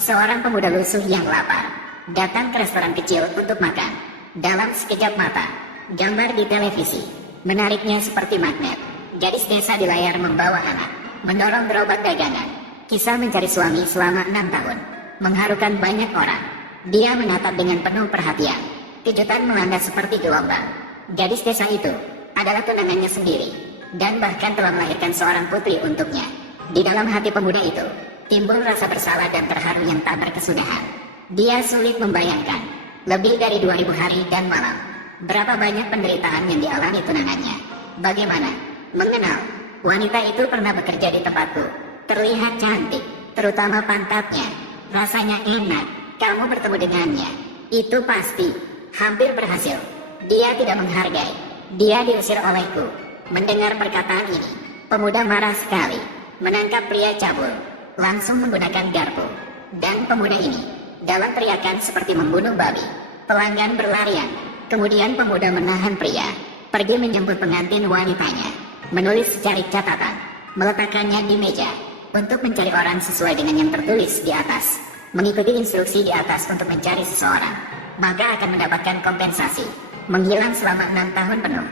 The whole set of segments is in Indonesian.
Seorang pemuda lusuh yang lapar datang ke restoran kecil untuk makan. Dalam sekejap mata, gambar di televisi menariknya seperti magnet. Gadis desa di layar membawa anak, mendorong gerobak dagangan. Kisah mencari suami selama 6 tahun mengharukan banyak orang. Dia menatap dengan penuh perhatian. Kejutan melanda seperti gelombang. Gadis desa itu adalah tunangannya sendiri, dan bahkan telah melahirkan seorang putri untuknya. Di dalam hati pemuda itu timbul rasa bersalah dan terharu yang tak berkesudahan. Dia sulit membayangkan lebih dari 2000 hari dan malam. Berapa banyak penderitaan yang dialami tunangannya. Bagaimana mengenal wanita itu pernah bekerja di tempatku. Terlihat cantik, terutama pantatnya. Rasanya enak. Kamu bertemu dengannya. Itu pasti hampir berhasil. Dia tidak menghargai. Dia diusir olehku. Mendengar perkataan ini, pemuda marah sekali. Menangkap pria cabul, langsung menggunakan garpu. Dan pemuda ini dalam teriakan seperti membunuh babi. Pelanggan berlarian. Kemudian pemuda menahan pria, pergi menjemput pengantin wanitanya, menulis secarik catatan, meletakkannya di meja untuk mencari orang sesuai dengan yang tertulis di atas. Mengikuti instruksi di atas untuk mencari seseorang, maka akan mendapatkan kompensasi. Menghilang selama 6 tahun penuh.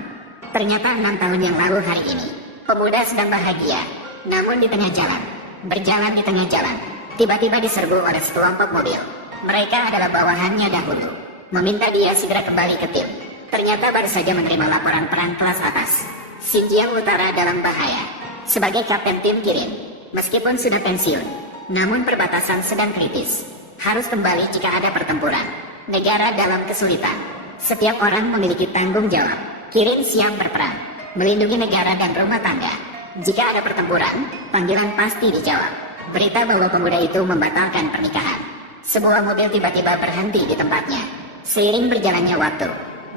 Ternyata 6 tahun yang lalu hari ini, pemuda sedang bahagia. Namun di tengah jalan, berjalan di tengah jalan, tiba-tiba diserbu oleh sekelompok mobil. Mereka adalah bawahannya dahulu, meminta dia segera kembali ke tim. Ternyata baru saja menerima laporan perang kelas atas. Xinjiang Utara dalam bahaya. Sebagai kapten tim kirim, meskipun sudah pensiun, namun perbatasan sedang kritis. Harus kembali jika ada pertempuran. Negara dalam kesulitan. Setiap orang memiliki tanggung jawab. Kirim siap berperang, melindungi negara dan rumah tangga. Jika ada pertempuran, panggilan pasti dijawab. Berita bahwa pemuda itu membatalkan pernikahan. Sebuah mobil tiba-tiba berhenti di tempatnya. Seiring berjalannya waktu,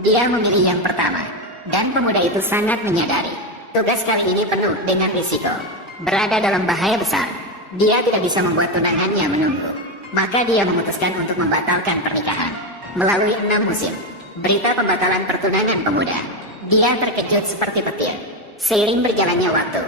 dia memilih yang pertama. Dan pemuda itu sangat menyadari, tugas kali ini penuh dengan risiko. Berada dalam bahaya besar. Dia tidak bisa membuat tunangannya menunggu. Maka dia memutuskan untuk membatalkan pernikahan. Melalui 6 musim, berita pembatalan pertunangan pemuda. Dia terkejut seperti petir. Seiring berjalannya waktu,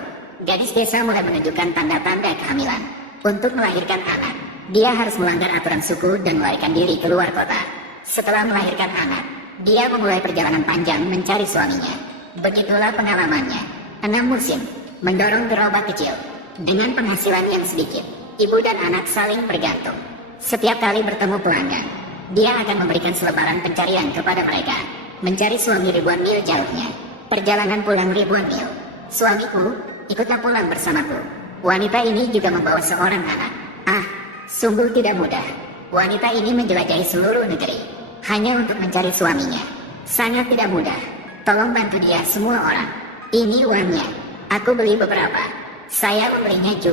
gadis desa mulai menunjukkan tanda-tanda kehamilan. Untuk melahirkan anak, dia harus melanggar aturan suku dan melarikan diri keluar kota. Setelah melahirkan anak, dia memulai perjalanan panjang mencari suaminya. Begitulah pengalamannya. 6 musim, mendorong gerobak kecil. Dengan penghasilan yang sedikit, ibu dan anak saling bergantung. Setiap kali bertemu pelanggan, dia akan memberikan selebaran pencarian kepada mereka. Mencari suami ribuan mil jauhnya. Perjalanan pulang ribuan mil. Suamiku, ikutlah pulang bersamaku. Wanita ini juga membawa seorang anak. Ah, sungguh tidak mudah. Wanita ini menjelajahi seluruh negeri hanya untuk mencari suaminya. Sangat tidak mudah. Tolong bantu dia semua orang. Ini uangnya. Aku beli beberapa. Saya membelinya juga.